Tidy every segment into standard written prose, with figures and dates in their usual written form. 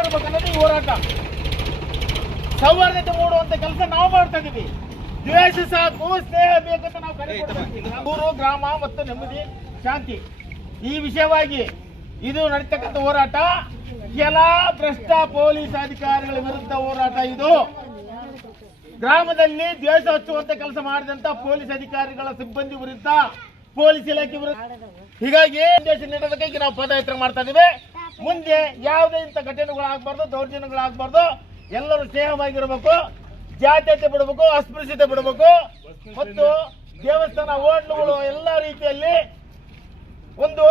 ಅನ್ನೋದು ಈ ಹೋರಾಟ. ಸೌಹಾರ್ದತೆ ಮೂಡುವಂತ ಕೆಲಸ ನಾವು ಮಾಡ್ತಾ ಇದೀವಿ. ದ್ವೇಷ ಸಾಕು, ಸ್ನೇಹ ಬೇಕಂತ ನಾವು ಕರೆ ಕೊಡ್ತೀವಿ. ಊರು, ಗ್ರಾಮ ಮತ್ತು ನೆಮ್ಮದಿ, ಶಾಂತಿ ಈ ವಿಷಯವಾಗಿ ಇದು ನಡೀತಕ್ಕಂಥ ಹೋರಾಟ. ಕೆಲ ಭ್ರಷ್ಟ ಪೊಲೀಸ್ ಅಧಿಕಾರಿಗಳ ವಿರುದ್ಧ ಹೋರಾಟ ಇದು. ಗ್ರಾಮದಲ್ಲಿ ದ್ವೇಷ ಹಚ್ಚುವಂತ ಕೆಲಸ ಮಾಡಿದಂತ ಪೊಲೀಸ್ ಅಧಿಕಾರಿಗಳ ಸಿಬ್ಬಂದಿ ವಿರುದ್ಧ, ಪೊಲೀಸ್ ಇಲಾಖೆ ವಿರುದ್ಧ. ಹೀಗಾಗಿ ಸಂದೇಶ ನೀಡೋದಕ್ಕೆ ನಾವು ಪದಯಾತ್ರೆ ಮಾಡ್ತಾ ಇದೀವಿ. ಮುಂದೆ ಯಾವುದೇ ಇಂಥ ಘಟನೆಗಳಾಗಬಾರ್ದು, ದೌರ್ಜನ್ಯಗಳಾಗಬಾರ್ದು. ಎಲ್ಲರೂ ಸ್ನೇಹವಾಗಿರಬೇಕು, ಜಾತ್ಯತೆ ಬಿಡಬೇಕು, ಅಸ್ಪೃಶ್ಯತೆ ಬಿಡಬೇಕು ಮತ್ತು ದೇವಸ್ಥಾನ, ಹೋಟ್ಲುಗಳು ಎಲ್ಲ ರೀತಿಯಲ್ಲಿ ಒಂದು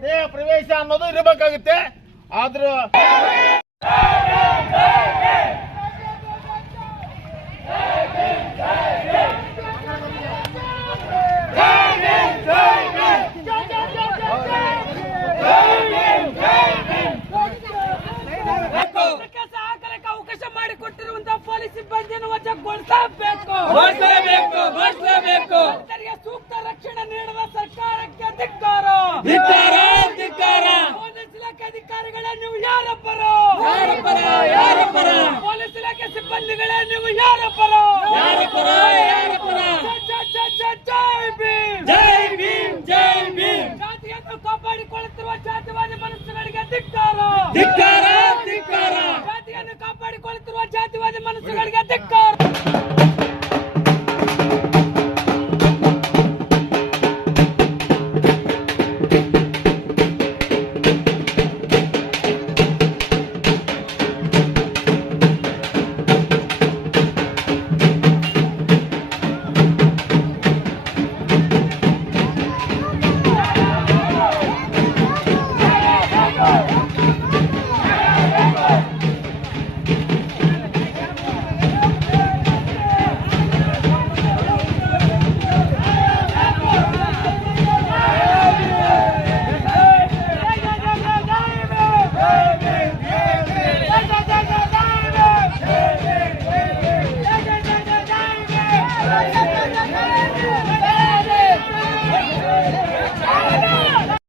ಸ್ನೇಹ ಪ್ರವೇಶ ಅನ್ನೋದು ಇರಬೇಕಾಗುತ್ತೆ. ಆದ್ರೂ ಅವಕಾಶ ಮಾಡಿಕೊಟ್ಟಿರುವಂತಹ ಪೊಲೀಸ್ ಸಿಬ್ಬಂದಿಯನ್ನು ವಜಾಗೊಳಿಸಬೇಕು. ಸೂಕ್ತ ರಕ್ಷಣೆ ನೀಡುವ ಸರ್ಕಾರಕ್ಕೆ ಧಿಕ್ಕಾರ. ಪೊಲೀಸ್ ಇಲಾಖೆ ಅಧಿಕಾರಿಗಳೇ ನೀವು ಯಾರೊಬ್ಬರು? ಪೊಲೀಸ್ ಇಲಾಖೆ ಸಿಬ್ಬಂದಿಗಳೇ ನೀವು ಯಾರೊಬ್ಬರು? ಜೈ ಭೀಮ್, ಜೈ ಭೀಮ್. ಜಾತಿಯನ್ನು ಕಾಪಾಡಿಕೊಳ್ಳುತ್ತಿರುವ ಜಾತಿವಾದಿ ಮನಸ್ಸುಗಳಿಗೆ ಧಿಕ್ಕಾರ.